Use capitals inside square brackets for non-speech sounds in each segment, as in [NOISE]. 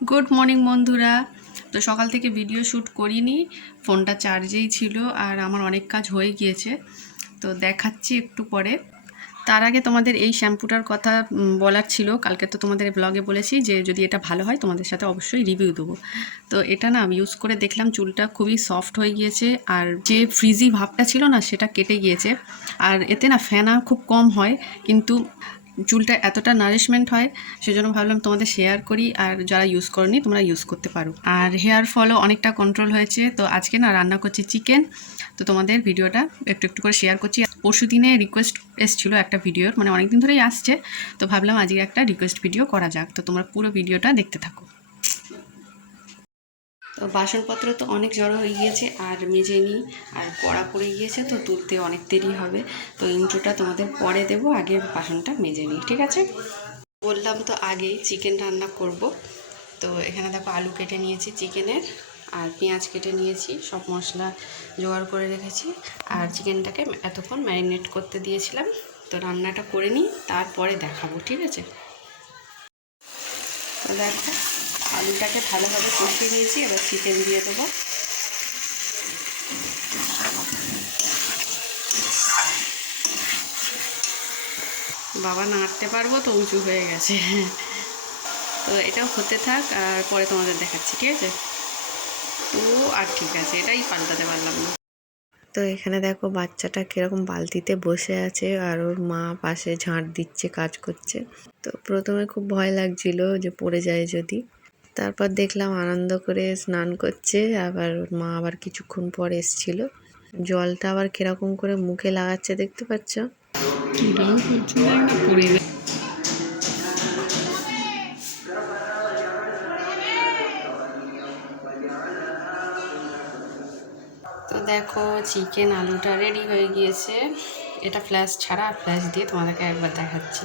Good morning বন্ধুরা। তো সকাল থেকে ভিডিও শ্যুট করিনি ফোনটা চার্জেই ছিল আর আমার অনেক কাজ হয়ে গিয়েছে। তো দেখাচ্ছি একটু পরে। তার আগে তোমাদের এই শ্যাম্পুটার কথা বলার ছিল। কালকে তো তোমাদের ব্লগে বলেছি যে যদি এটা ভালো হয়, তোমাদের সাথে অবশ্যই রিভিউ দেবো। তো এটা না আমি ইউজ করে দেখলাম, চুলটা খুবই সফট হয়ে গিয়েছে আর যে ফ্রিজি ভাবটা ছিল না, সেটা কেটে গিয়েছে। আর এতে না ফেনা খুব কম হয়, কিন্তু চুলটা এতটা নারিশমেন্ট হয়, সেজন্য ভাবলাম তোমাদের শেয়ার করি, আর যারা ইউজ করনি তোমরা ইউজ করতে পারো। আর হেয়ার ফলও অনেকটা কন্ট্রোল হয়েছে, তো আজকে না রান্না করছি চিকেন তো তোমাদের ভিডিওটা একটু একটু করে শেয়ার করছি। পরশু দিনে রিকোয়েস্ট এসেছিল একটা ভিডিওর মানে অনেকদিন ধরেই আসছে, তো ভাবলাম আজকে একটা রিকোয়েস্ট ভিডিও করা যাক, তো তোমরা পুরো ভিডিওটা দেখতে থাকো। তো বাসনপত্র তো অনেক জড়ো হয়ে গিয়েছে আর মেজে নিই আর কড়া পড়ে গিয়েছে, তো তুলতে অনেক দেরি হবে। তো ইন্ট্রোটা তোমাদের পরে দেবো, আগে বাসনটা মেজে নিই, ঠিক আছে? বললাম তো আগেই চিকেন রান্না করব। তো এখানে দেখো আলু কেটে নিয়েছি চিকেনের, আর পেঁয়াজ কেটে নিয়েছি, সব মশলা জোগাড় করে রেখেছি। আর চিকেনটাকে এতক্ষণ ম্যারিনেট করতে দিয়েছিলাম। তো রান্নাটা করে নিই, তারপরে দেখাবো, ঠিক আছে? তো দেখো আলুটাকে ভালোভাবে কষিয়ে নিয়েছি, এবার চিকেন দিয়ে দেবো। বাবা নাড়তে পারব তো, উঁচু হয়ে গেছে। তো এটা হতে থাক, আর পরে তোমাদের দেখাচ্ছি, ঠিক আছে? তো আর ঠিক আছে, এটাই পাল্টাতে পারলাম না। তো এখানে দেখো বাচ্চাটা কীরকম বালতিতে বসে আছে, আর ওর মা পাশে ঝাঁট দিচ্ছে, কাজ করছে। তো প্রথমে খুব ভয় লাগছিল যে পড়ে যায় যদি। তারপর দেখলাম আনন্দ করে স্নান করছে, আবার মা আবার কিছুক্ষণ পর এসছিল। জলটা আবার কীরকম করে মুখে লাগাচ্ছে দেখতে পাচ্ছ? তো দেখো চিকেন আলুটা রেডি হয়ে গিয়েছে। এটা ফ্ল্যাশ ছাড়া আর ফ্ল্যাশ দিয়ে তোমাদেরকে একবার দেখাচ্ছি।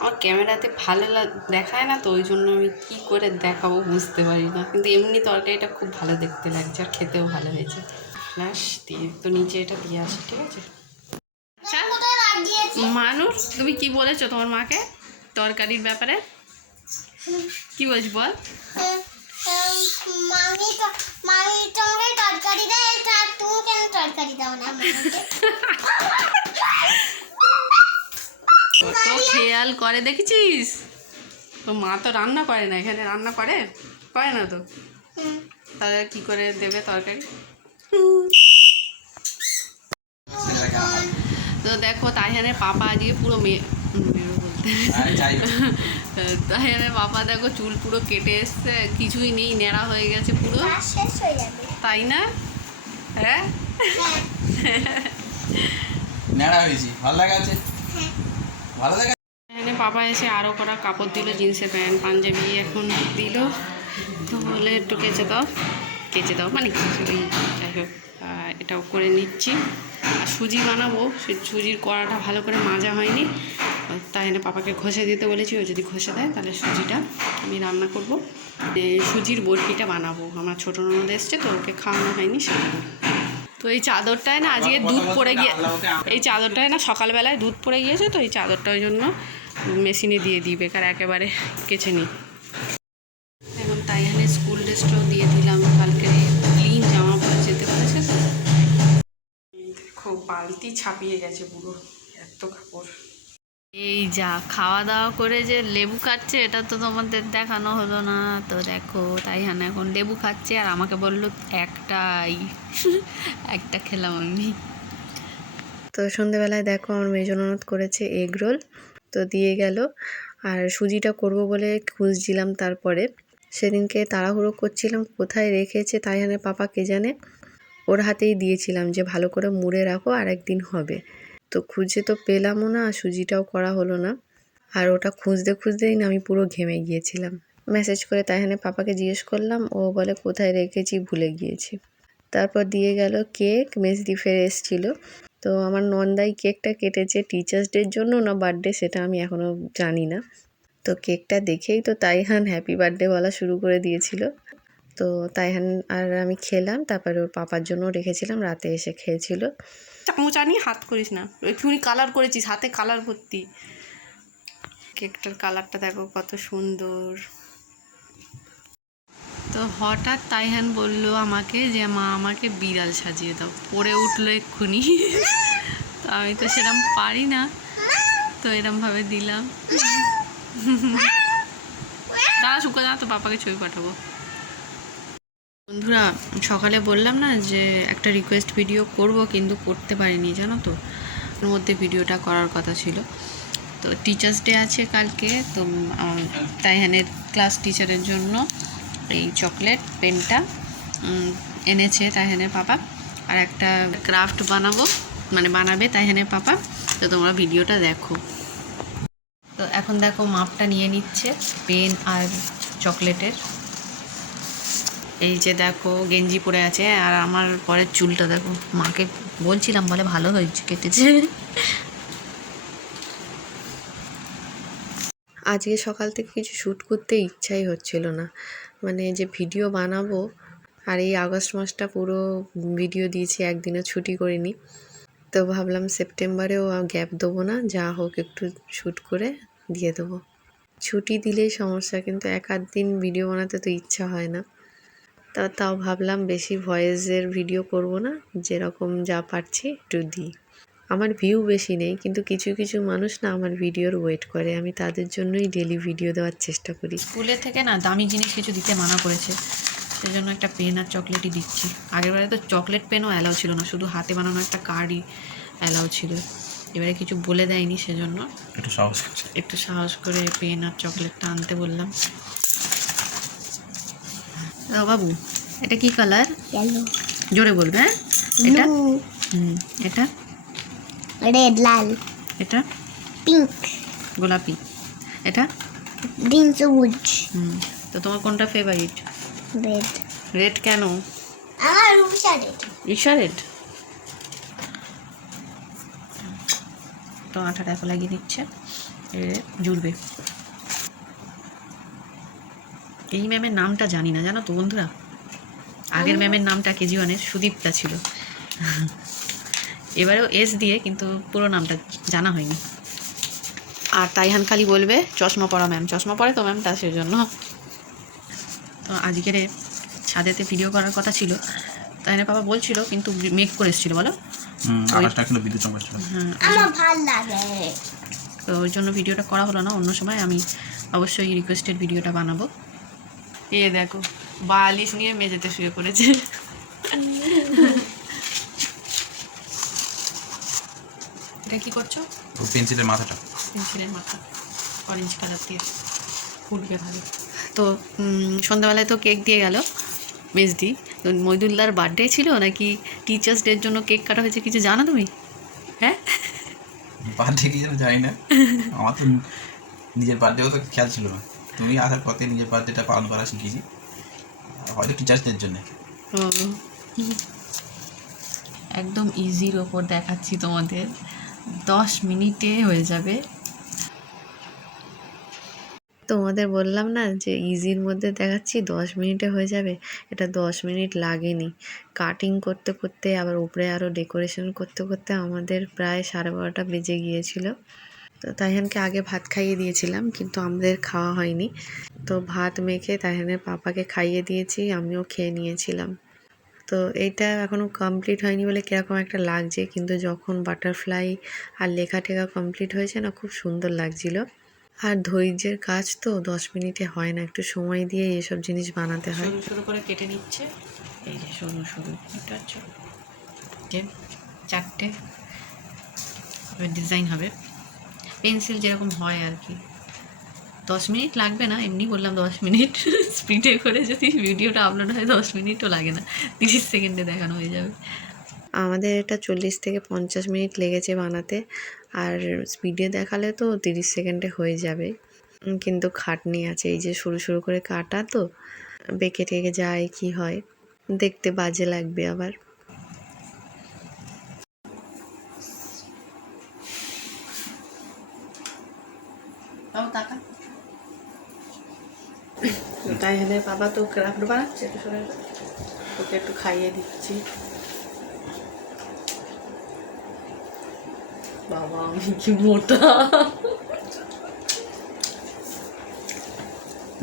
আমার ক্যামেরাতে ভালো লাগ- দেখায় না তো ওই জন্য আমি কী করে দেখাবো বুঝতে পারি না। কিন্তু এমনি তরকারিটা খুব ভালো দেখতে লাগছে আর খেতেও ভালো হয়েছে। ফ্ল্যাশ দিয়ে তো নিচে এটা দিয়ে আসি ঠিক আছে? আচ্ছা মানুষ তুমি কি বলেছ তোমার মাকে তরকারির ব্যাপারে? কি বলছি বল? মামি তো মামি তোমাকে তরকারি দেয় তুমি কেন তরকারি দাও না? [LAUGHS] কত খেয়াল করে দেখেছিস? তো মা তো রান্না করে না এখানে রান্না করে? করে না তো? তাহলে কি করে দেবে তরকারি? তো দেখো তাইহানের পাপা আজকে পুরো মেয়ে বলতে। তাইহানের পাপা দেখো চুল পুরো কেটে এসছে কিছুই নেই নেড়া হয়ে গেছে পুরো। আর শেষ হয়ে যাবে। তাই না? হ্যাঁ। [LAUGHS] হ্যাঁ নেড়া হয়েছি। ভালো লাগাচ্ছে ভালো লাগা এখানে পাপা এসে আরও কটা কাপড় দিল জিন্সের প্যান্ট পাঞ্জাবি এখন দিল। তো বলে একটু কেচে দাও। কেচে দাও মানে ওই যাই হোক এটাও করে নিচ্ছি। আর সুজি বানাবো। সু- সুজির কড়াটা ভালো করে মাজা হয়নি। তাই এনে পাপাকে ঘষে দিতে বলেছি ও যদি ঘষে দেয় তাহলে সুজিটা আমি রান্না করব। সুজির বরফিটা বানাবো। আমার ছোটো ননদ এসছে তো ওকে খাওয়ানো হয়নি সেজন্য তো এই চাদরটায় না আজকে দুধ পড়ে গিয়ে এই চাদরটায় না সকালবেলায় দুধ পড়ে গিয়েছে তো এই চাদরটা ওই জন্য মেশিনে দিয়ে দিই বেকার একেবারে কেচে নিই। এখন তাই এখানে স্কুল ড্রেসটাও দিয়ে দিলাম কালকে ক্লিন জামা পরে যেতে পারছে তো। খুব বালতি ছাপিয়ে গেছে পুরো এত কাপড়। এই যা খাওয়া দাওয়া করে যে লেবু খাচ্ছে, এটা তো তোমাদের দেখানো হলো না। তো দেখো তাই হান এখন লেবু খাচ্ছে, আর আমাকে বলল একটাই। [LAUGHS] একটা খেলাম আমি। তো সন্ধেবেলায় দেখো আমার মেজো ননদ করেছে এগ রোল। তো দিয়ে গেল। আর সুজিটা করব বলে খুঁজছিলাম তারপরে। সেদিনকে তাড়াহুড়ো করছিলাম, কোথায় রেখেছে তাই হানে পাপা কে জানে? ওর হাতেই দিয়েছিলাম যে ভালো করে মুড়ে রাখো আর একদিন হবে। তো খুঁজে তো পেলামও না সুজিটাও করা হলো না। আর ওটা খুঁজতে খুঁজতেই না আমি পুরো ঘেমে গিয়েছিলাম। মেসেজ করে তাইহানে পাপাকে জিজ্ঞেস করলাম, ও বলে, কোথায় রেখেছি? ভুলে গিয়েছি। তারপর দিয়ে গেল কেক মেজদি ফের এসেছিল। তো আমার নন্দাই কেকটা কেটেছে টিচার্স ডের জন্য না বার্থডে সেটা আমি এখনও জানি না। তো কেকটা দেখেই তো তাইহান হ্যাপি বার্থডে বলা শুরু করে দিয়েছিল। তো তাইহান আর আমি খেলাম, তারপরে ওর পাপার জন্য রেখেছিলাম, রাতে এসে খেয়েছিল। চামচ আনি, হাত করিস না। একটুখানি কালার করেছিস, হাতে কালার ভর্তি। কেকটার কালারটা দেখো কত সুন্দর। তো হঠাৎ তাইহান বলল আমাকে যে, মা, আমাকে বিড়াল সাজিয়ে দাও। পড়ে উঠল এক্ষুনি। তো আমি তো সেরকম পারি না। তো এরমভাবে দিলাম। দাঁড়া শুকা দাঁড়া তো পাপাকে ছবি পাঠাবো। বন্ধুরা, সকালে বললাম না যে একটা রিকোয়েস্ট ভিডিও করব, কিন্তু করতে পারিনি, জানো তো? ওর মধ্যে ভিডিওটা করার কথা ছিল। তো টিচার্স ডে আছে কালকে, তো তাইহানের ক্লাস টিচারের জন্য এই চকলেট পেনটা এনেছে তাইহানের পাপা। আর একটা ক্রাফট বানাবো মানে বানাবে তাইহানের পাপা। তো তোমরা ভিডিওটা দেখো। তো এখন দেখো মাপটা নিয়ে নিচ্ছে, পেন আর চকলেটের এই যে দেখো, গেঞ্জি পরে আছে আর আমার পরের চুলটা দেখো। মাকে বলছিলাম, বলে ভালো হয়েছে, কেটেছে। আজকে সকাল থেকে কিছু শ্যুট করতে ইচ্ছাই হচ্ছিল না। মানে যে ভিডিও বানাবো, আর এই আগস্ট মাসটা পুরো ভিডিও দিয়েছি, একদিনও ছুটি করিনি। তো ভাবলাম সেপ্টেম্বরেও গ্যাপ দেবো না, যা হোক একটু শ্যুট করে দিয়ে দেবো। ছুটি দিলেই সমস্যা, কিন্তু এক আধ দিন ভিডিও বানাতে তো ইচ্ছা হয় না। তা তাও ভাবলাম বেশি ভয়েসের ভিডিও করব না যেরকম যা পারছি একটু দিই। আমার ভিউ বেশি নেই কিন্তু কিছু কিছু মানুষ না আমার ভিডিওর ওয়েট করে আমি তাদের জন্যই ডেলি ভিডিও দেওয়ার চেষ্টা করি। স্কুলে থেকে না দামি জিনিস কিছু দিতে মানা করেছে সেজন্য একটা পেন আর চকলেটই দিচ্ছি। আগের বারে তো চকলেট পেনও অ্যালাউ ছিল না শুধু হাতে বানানো একটা কার্ডই অ্যালাউ ছিল। এবারে কিছু বলে দেয়নি সেজন্য একটু সাহস একটু সাহস করে পেন আর চকলেটটা আনতে বললাম। বাবু এটা কি কালার জোরে বলবে হ্যাঁ? এটা? হুম এটা? রেড লাল। এটা? পিঙ্ক গোলাপি। এটা? গ্রিন সবুজ। হুম তো তোমার কোনটা ফেভারিট রেড রেড কেন? আমার উষা রেড উষা রেড তো আঠাটা লাগিয়ে দিচ্ছে এ জুড়বে এই ম্যামের নামটা জানি না জানো তো বন্ধুরা? আগের ম্যামের নামটা কেজি ওয়ানের সুদীপ্তা ছিল। এবারেও এস দিয়ে কিন্তু পুরো নামটা জানা হয়নি। আর তাইহান খালি বলবে চশমা পরা ম্যাম। চশমা পরে তো ম্যামটা সেজন্য। তো আজকের ছাদেতে ভিডিও করার কথা ছিল। তাই না বাবা বলছিল কিন্তু মেক করে এসেছিল বলো? হ্যাঁ আমার ভালো লাগে। তো ওই জন্য ভিডিওটা করা হলো না অন্য সময় আমি অবশ্যই রিকোয়েস্টেড ভিডিওটা বানাবো। এ দেখো বালিশ নিয়ে মেঝেতে শুয়ে পড়েছে। এটা কি করছ? পেন্সিলের মাথাটা। পেন্সিলের মাথা। অরেঞ্জ কালার দিয়ে ফুটবে ভালো। তো সন্ধ্যাবেলায় তো কেক দিয়ে গেল মেজদি। তো মইদুল্লার বার্থডে ছিল নাকি টিচার্স ডের জন্য কেক কাটা হয়েছে কিছু জানো তুমি? হ্যাঁ? বার্থডে কি জানি না। আমার তো নিজের বার্থডেও তো খেয়াল ছিল না। তুমি আসার পথে নিজের বার্থডেটা পালন করা শিখেছি হয়তো টিচার্সদের জন্য। একদম ইজির ওপর দেখাচ্ছি তোমাদের। দশ মিনিটে হয়ে যাবে। তোমাদের বললাম না যে ইজির মধ্যে দেখাচ্ছি, দশ মিনিটে হয়ে যাবে। এটা দশ মিনিট লাগেনি। কাটিং করতে করতে, আবার উপরে আরও ডেকোরেশন করতে করতে আমাদের প্রায় সাড়ে বারোটা বেজে গিয়েছিল। তাইহানকে আগে ভাত খাইয়ে দিয়েছিলাম, কিন্তু আমাদের খাওয়া হয়নি। তো ভাত মেখে তাইহানের পাপাকে খাইয়ে দিয়েছি, আমিও খেয়ে নিয়েছিলাম। তো এইটা এখনও কমপ্লিট হয়নি বলে কীরকম একটা লাগছে, কিন্তু যখন বাটারফ্লাই আর লেখা টেখা কমপ্লিট হয়েছে না, খুব সুন্দর লাগছিল। আর ধৈর্যের কাজ তো দশ মিনিটে হয় না, একটু সময় দিয়ে এসব জিনিস বানাতে হয়। শুরু শুরু করে কেটে নিচ্ছে। এই যে সরু এটা চারটে। ডিজাইন হবে। পেন্সিল যেরকম হয় আর কি। দশ মিনিট লাগবে না, এমনি বললাম দশ মিনিট। [LAUGHS] স্পিডে করে যদি ভিডিওটা আপলোড হয়, দশ মিনিটও লাগে না। তিরিশ সেকেন্ডে দেখানো হয়ে যাবে। আমাদের এটা চল্লিশ থেকে পঞ্চাশ মিনিট লেগেছে বানাতে। আর স্পিডে দেখালে তো তিরিশ সেকেন্ডে হয়ে যাবে। কিন্তু খাটনি আছে, এই যে শুরু শুরু করে কাটা তো, বেঁকে টেকে যায়, কি হয়? দেখতে বাজে লাগবে আবার। তাই হলে বাবা তো ক্রাফট বানাচ্ছে একটু শরীর। ওকে একটু খাইয়ে দিচ্ছি। বাবা আমি কি মোটা?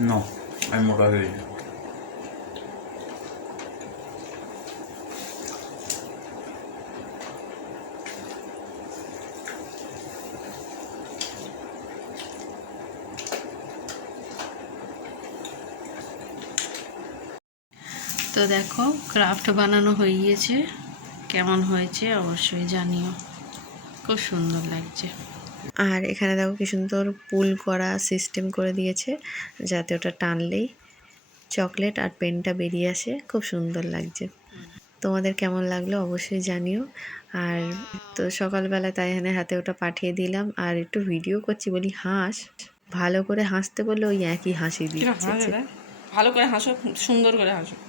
নো আমি মোটা হয়ে তো দেখো ক্রাফট বানানো হয়ে গিয়েছে। কেমন হয়েছে অবশ্যই জানিও। খুব সুন্দর লাগছে। আর এখানে দেখো কি সুন্দর পুল করা সিস্টেম করে দিয়েছে যাতে ওটা টানলেই চকলেট আর পেনটা বেরিয়ে আসে। খুব সুন্দর লাগছে। তোমাদের কেমন লাগল অবশ্যই জানিও। আর তো সকালবেলা তাই এখানে হাতে ওটা পাঠিয়ে দিলাম। আর একটু ভিডিও করছি বলি হাস। ভালো করে হাসতে বললে ওই একই হাসি দিচ্ছে। ভালো করে হাসো সুন্দর করে হাসো।